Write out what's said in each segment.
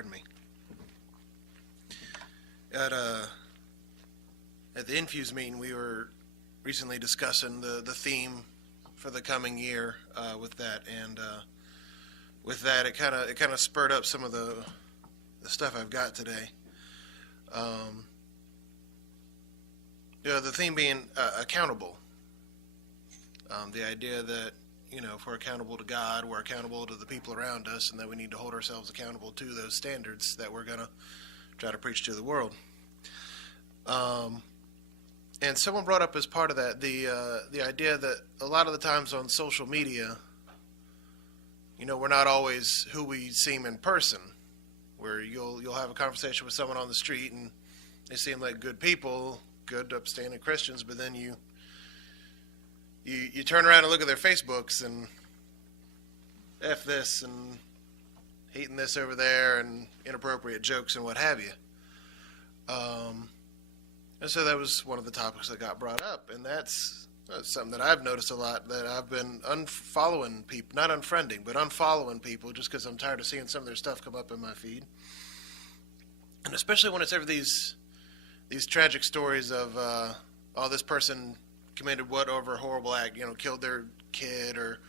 Pardon me. At the Infuse meeting, we were recently discussing the theme for the coming year with that, and with that, it kind of spurred up some of the stuff I've got today. The theme being accountable. The idea that, if we're accountable to God, we're accountable to the people around us, and that we need to hold ourselves accountable to those standards that we're going to try to preach to the world. And someone brought up as part of that the idea that a lot of the times on social media, we're not always who we seem in person. Where you'll have a conversation with someone on the street and they seem like good people, good upstanding Christians, but then you turn around and look at their Facebooks and F this and hating this over there and inappropriate jokes and what have you. And so that was one of the topics that got brought up, and that's something that I've noticed a lot, that I've been unfollowing people, not unfriending, but unfollowing people just because I'm tired of seeing some of their stuff come up in my feed. And especially when it's ever these tragic stories of, this person committed whatever horrible act, killed their kid or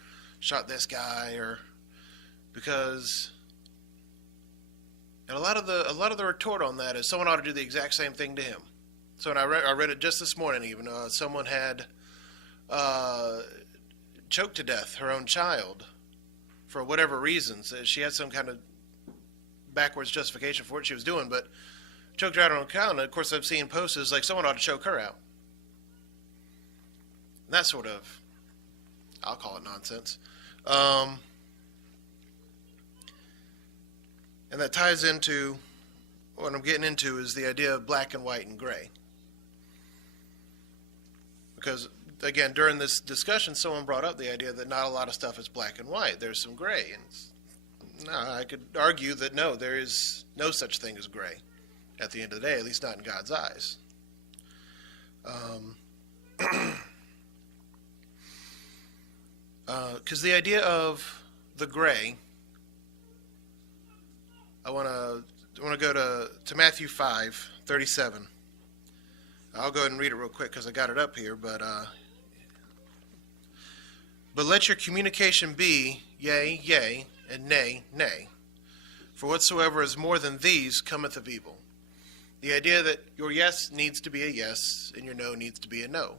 shot this guy, or because, and a lot of the retort on that is someone ought to do the exact same thing to him. So when I read it just this morning, even someone had choked to death her own child for whatever reasons. She had some kind of backwards justification for what she was doing, but choked her out on her account. And of course, I've seen posts like someone ought to choke her out. And that sort of, I'll call it nonsense. And that ties into what I'm getting into is the idea of black and white and gray. Because, again, during this discussion, someone brought up the idea that not a lot of stuff is black and white. There's some gray. And I could argue that no, there is no such thing as gray at the end of the day, at least not in God's eyes. Because the idea of the gray, I want to go to Matthew 5:37. I'll go ahead and read it real quick because I got it up here. But let your communication be yea, yea, and nay, nay. For whatsoever is more than these cometh of evil. The idea that your yes needs to be a yes and your no needs to be a no.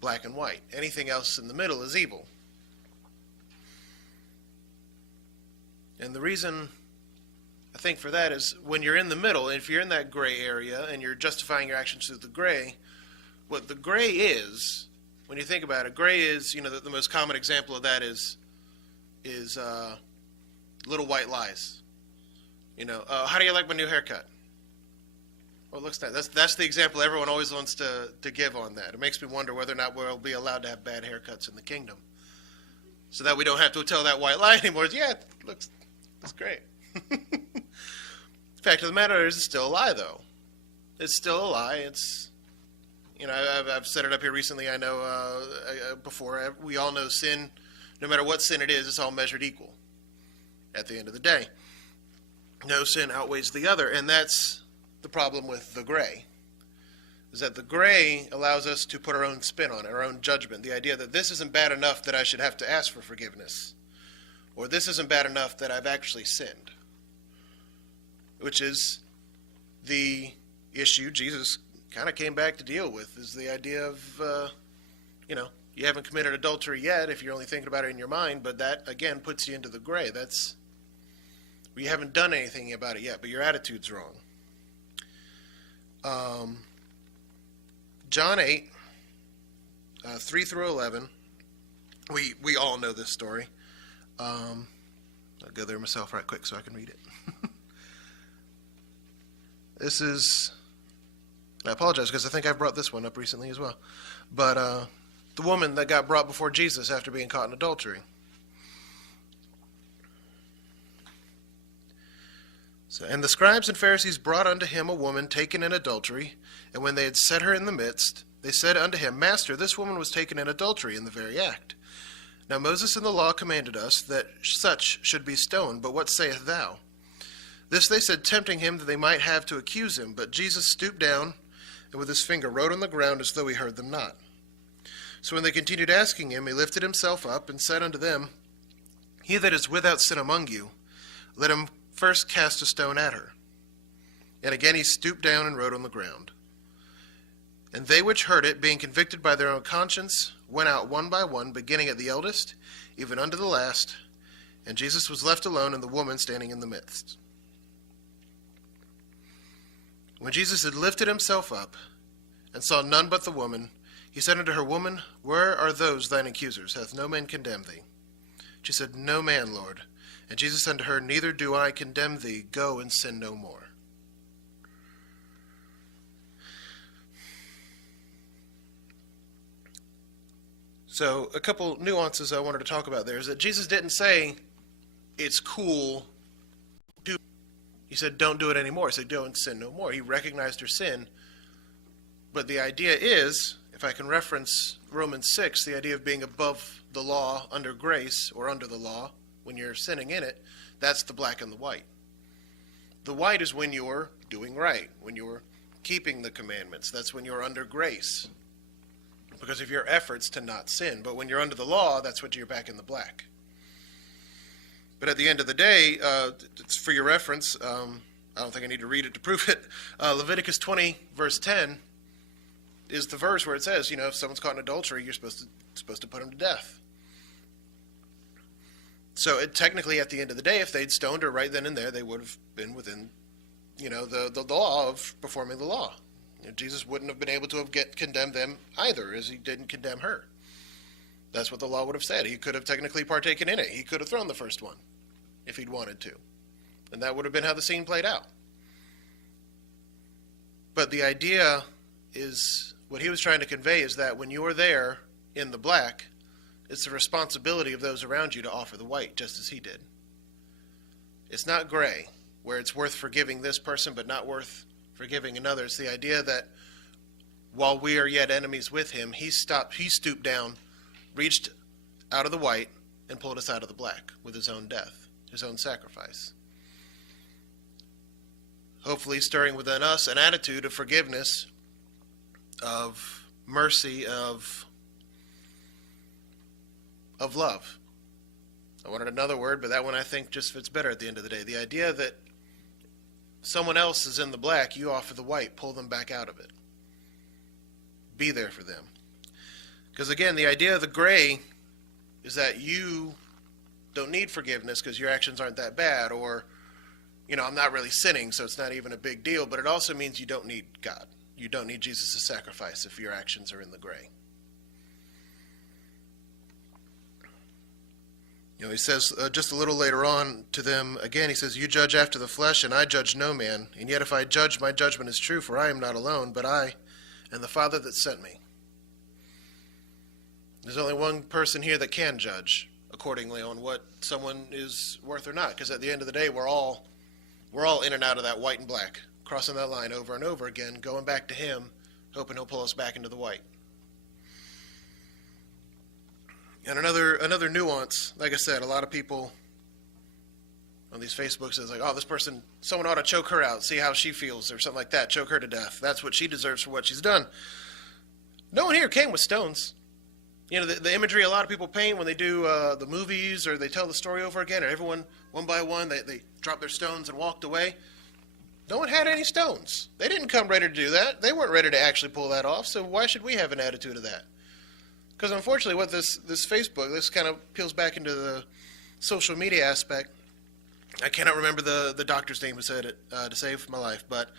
Black and white. Anything else in the middle is evil. And the reason I think for that is when you're in the middle, if you're in that gray area and you're justifying your actions through the gray, what the gray is, when you think about it, gray is, the most common example of that is little white lies. How do you like my new haircut? Well, it looks nice. That's the example everyone always wants to give on that. It makes me wonder whether or not we'll be allowed to have bad haircuts in the kingdom, so that we don't have to tell that white lie anymore. Yeah, it looks great. The fact of the matter is, it's still a lie, though. It's still a lie. It's, I've said it up here recently. I know before, we all know sin, no matter what sin it is, it's all measured equal at the end of the day. No sin outweighs the other, and that's the problem with the gray, is that the gray allows us to put our own spin on it, our own judgment, the idea that this isn't bad enough that I should have to ask for forgiveness, or this isn't bad enough that I've actually sinned, which is the issue Jesus kind of came back to deal with, is the idea of, you haven't committed adultery yet if you're only thinking about it in your mind, but that, again, puts you into the gray. That's, you haven't done anything about it yet, but your attitude's wrong. John 8, 3 through 11, we all know this story. I'll go there myself right quick so I can read it. This is, I apologize because I think I brought this one up recently as well. But the woman that got brought before Jesus after being caught in adultery. So, and the scribes and Pharisees brought unto him a woman taken in adultery, and when they had set her in the midst, they said unto him, Master, this woman was taken in adultery in the very act. Now Moses in the law commanded us that such should be stoned, but what sayest thou? This they said, tempting him that they might have to accuse him. But Jesus stooped down and with his finger wrote on the ground as though he heard them not. So when they continued asking him, he lifted himself up and said unto them, He that is without sin among you, let him first cast a stone at her. And again he stooped down and wrote on the ground. And they which heard it, being convicted by their own conscience, went out one by one, beginning at the eldest, even unto the last. And Jesus was left alone, and the woman standing in the midst. When Jesus had lifted himself up, and saw none but the woman, he said unto her, Woman, where are those thine accusers? Hath no man condemned thee? She said, No man, Lord. And Jesus said unto her, Neither do I condemn thee. Go and sin no more. So a couple nuances I wanted to talk about there is that Jesus didn't say it's cool to. He said don't do it anymore. He said don't sin no more. He recognized her sin. But the idea is, if I can reference Romans 6, the idea of being above the law under grace or under the law when you're sinning in it, that's the black and the white. The white is when you're doing right, when you're keeping the commandments. That's when you're under grace because of your efforts to not sin. But when you're under the law, that's when you're back in the black. But at the end of the day, it's for your reference, I don't think I need to read it to prove it. Leviticus 20, verse 10 is the verse where it says, if someone's caught in adultery, you're supposed to put them to death. So technically, at the end of the day, if they'd stoned her right then and there, they would have been within, the law of performing the law. Jesus wouldn't have been able to have condemned them either, as he didn't condemn her. That's what the law would have said. He could have technically partaken in it. He could have thrown the first one if he'd wanted to. And that would have been how the scene played out. But the idea is, what he was trying to convey is that when you're there in the black, it's the responsibility of those around you to offer the white, just as he did. It's not gray, where it's worth forgiving this person but not worth forgiving another. It's the idea that while we are yet enemies with him, he stooped down, reached out of the white, and pulled us out of the black with his own death, his own sacrifice. Hopefully stirring within us an attitude of forgiveness, of mercy, of love. I wanted another word, but that one I think just fits better at the end of the day. The idea that someone else is in the black, you offer the white, pull them back out of it. Be there for them. Because again, the idea of the gray is that you don't need forgiveness because your actions aren't that bad, or, I'm not really sinning, so it's not even a big deal. But it also means you don't need God. You don't need Jesus' sacrifice if your actions are in the gray. He says just a little later on to them, again, he says, You judge after the flesh, and I judge no man. And yet if I judge, my judgment is true, for I am not alone, but I and the Father that sent me. There's only one person here that can judge accordingly on what someone is worth or not, because at the end of the day, we're all in and out of that white and black, crossing that line over and over again, going back to him, hoping he'll pull us back into the white. And another nuance, like I said, a lot of people on these Facebooks is like, oh, this person, someone ought to choke her out, see how she feels, or something like that, choke her to death. That's what she deserves for what she's done. No one here came with stones. The imagery a lot of people paint when they do the movies or they tell the story over again, and everyone, one by one, they dropped their stones and walked away. No one had any stones. They didn't come ready to do that. They weren't ready to actually pull that off, so why should we have an attitude of that? Because unfortunately, what this Facebook, this kind of peels back into the social media aspect. I cannot remember the doctor's name who said it to save my life, but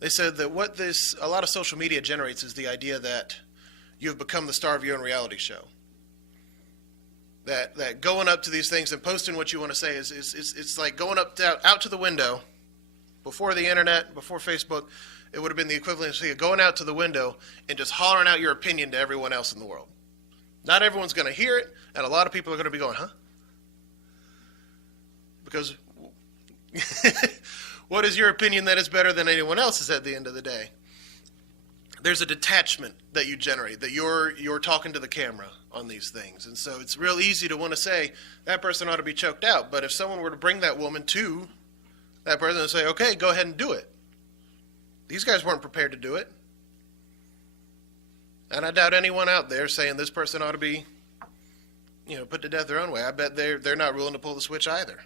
they said that what a lot of social media generates is the idea that you have become the star of your own reality show. That going up to these things and posting what you want to say is it's like going out to the window. Before the internet, before Facebook, it would have been the equivalent of going out to the window and just hollering out your opinion to everyone else in the world. Not everyone's going to hear it, and a lot of people are going to be going, huh? Because what is your opinion that is better than anyone else's at the end of the day? There's a detachment that you generate, that you're talking to the camera on these things. And so it's real easy to want to say, that person ought to be choked out. But if someone were to bring that woman to that person and say, okay, go ahead and do it. These guys weren't prepared to do it. And I doubt anyone out there saying this person ought to be, put to death their own way. I bet they're not willing to pull the switch either.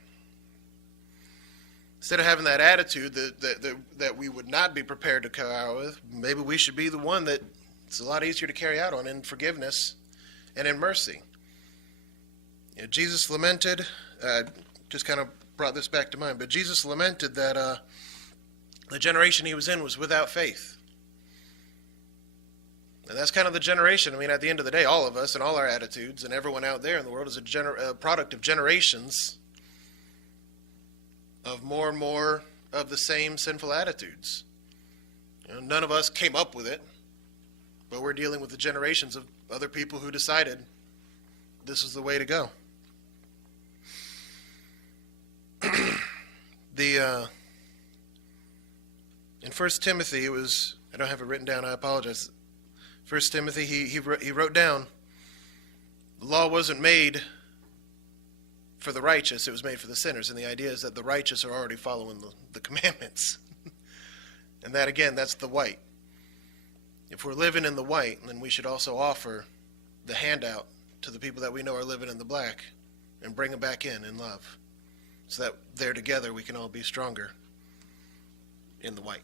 Instead of having that attitude that we would not be prepared to go out with, maybe we should be the one that it's a lot easier to carry out on in forgiveness and in mercy. Jesus lamented, just kind of brought this back to mind, but Jesus lamented that the generation he was in was without faith. And that's kind of the generation. I mean, at the end of the day, all of us and all our attitudes and everyone out there in the world is a product of generations of more and more of the same sinful attitudes. None of us came up with it, but we're dealing with the generations of other people who decided this is the way to go. In 1 Timothy, I don't have it written down, I apologize. 1 Timothy, he wrote down, the law wasn't made for the righteous, it was made for the sinners. And the idea is that the righteous are already following the commandments. And that, again, that's the white. If we're living in the white, then we should also offer the handout to the people that we know are living in the black and bring them back in love. So that there together we can all be stronger in the white.